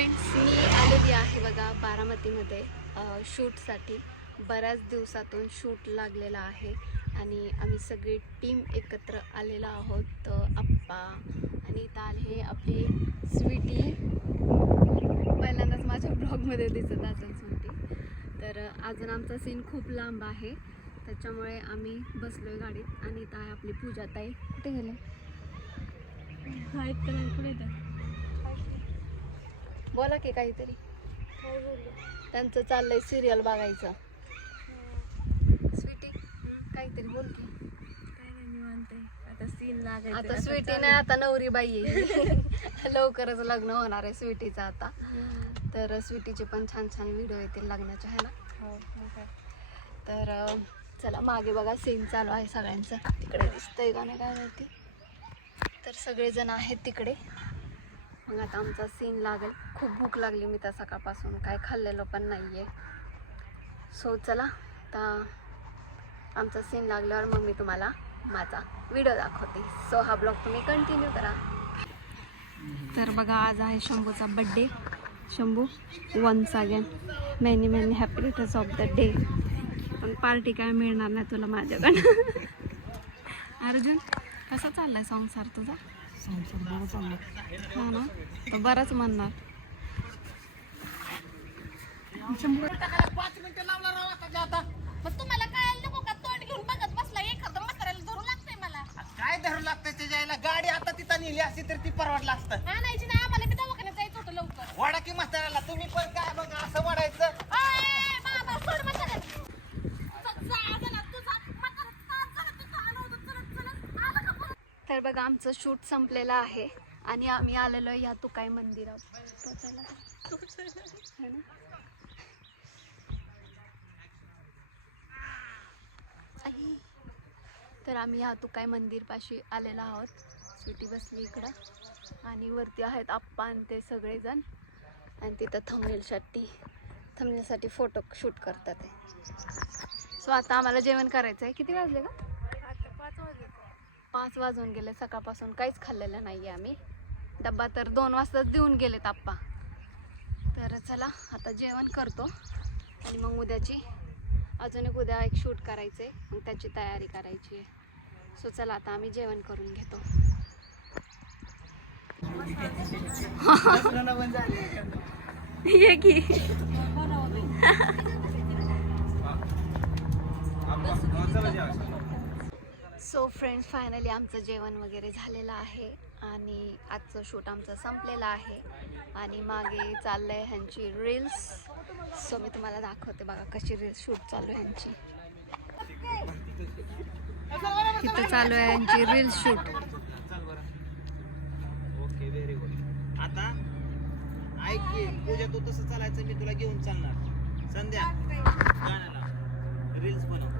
Friends मी आलेली आहे बघा बारामतीमध्ये शूटसाठी. बऱ्याच दिवसातून शूट लागलेला आहे आणि आम्ही सगळी टीम एकत्र आलेलो आहोत. अप्पा आप्पा आणि ताल हे आपली स्वीटी पहिल्यांदाच माझ्या ब्लॉगमध्ये दिसत असेल स्वीटी तर अजून आमचा सीन खूप लांब आहे. त्याच्यामुळे आम्ही बसलोय गाडीत आणि ताय आपली पूजा ताई कुठे गेले? बोला की काहीतरी. त्यांचं चाललंय सिरियल बघायचं. स्वीटी काहीतरी बोल की. आता सीन आता स्वीटी नाही आता नवरी बाई आहे. लवकरच लग्न होणार आहे स्वीटीचं आता. तर स्वीटीचे पण छान छान व्हिडिओ येतील लग्नाचे आहे ना? तर अं, चला मागे बघा सीन चालू आहे सगळ्यांचं. तिकडे दिसतंय का नाही काय माहिती. तर सगळेजण आहेत तिकडे. मग आता आमचा सीन लागेल. खूप भूक लागली मी त्या सकाळपासून. काय खाल्लेलं पण नाही आहे सो चला. तर आमचा सीन लागल्यावर मग मी तुम्हाला माझा व्हिडिओ दाखवते. सो हा ब्लॉग तुम्ही कंटिन्यू करा. तर बघा आज आहे शंभूचा birthday Shambhu once again many many happy returns of the day पण पार्टी काय मिळणार नाही तुला माझ्याकडं अर्जुन कसा चाललाय संसार तुझा? हा ना? तो बराच म्हणणार. मग तुम्हाला काय नको का? तोंड घेऊन बघत बसला एखादं म्हाताऱ्याला धरून लागतंय मला. काय धरू लागतं त्याच्या गाडी आता तिथं नेली असती तर ती परवडलं असतं. आणायची नाही तर बघा आमचं शूट संपलेलं आहे. आणि आम्ही आलेलो ह्या तुकाई मंदिरात पोचायला तर आम्ही ह्या तुकाई मंदिरपाशी आलेलो आहोत. सुटी बसली इकडं. आणि वरती आहेत आप्पा आणि ते सगळेजण. आणि तिथं थंबनेलसाठी थंबनेलसाठी फोटो शूट करतात सो आता आम्हाला जेवण करायचं आहे किती वाजले का पाच वाजून गेले सकाळपासून काहीच खाल्लेलं नाही आहे आम्ही. डब्बा तर दोन वाजताच देऊन गेलेत आप्पा. तर चला आता जेवण करतो. आणि मग उद्याची अजून एक उद्या एक शूट करायचं आहे मग त्याची तयारी करायची आहे. सो चला आता आम्ही जेवण करून घेतो. ये की. सो फ्रेंड्स फायनली आमचं जेवण वगैरे झालेलं आहे आणि आजचं शूट आमचं संपलेलं आहे. आणि मागे चाललं आहे ह्यांची रील्स सो मी तुम्हाला दाखवते बघा कशी रील्स शूट चालू आहे ह्यांची. तिथं चालू आहे ह्यांची reels shoot okay very good आता ऐक की पूजा तू तसं चालायचं मी तुला घेऊन चालणार. संध्या रील्स बनव.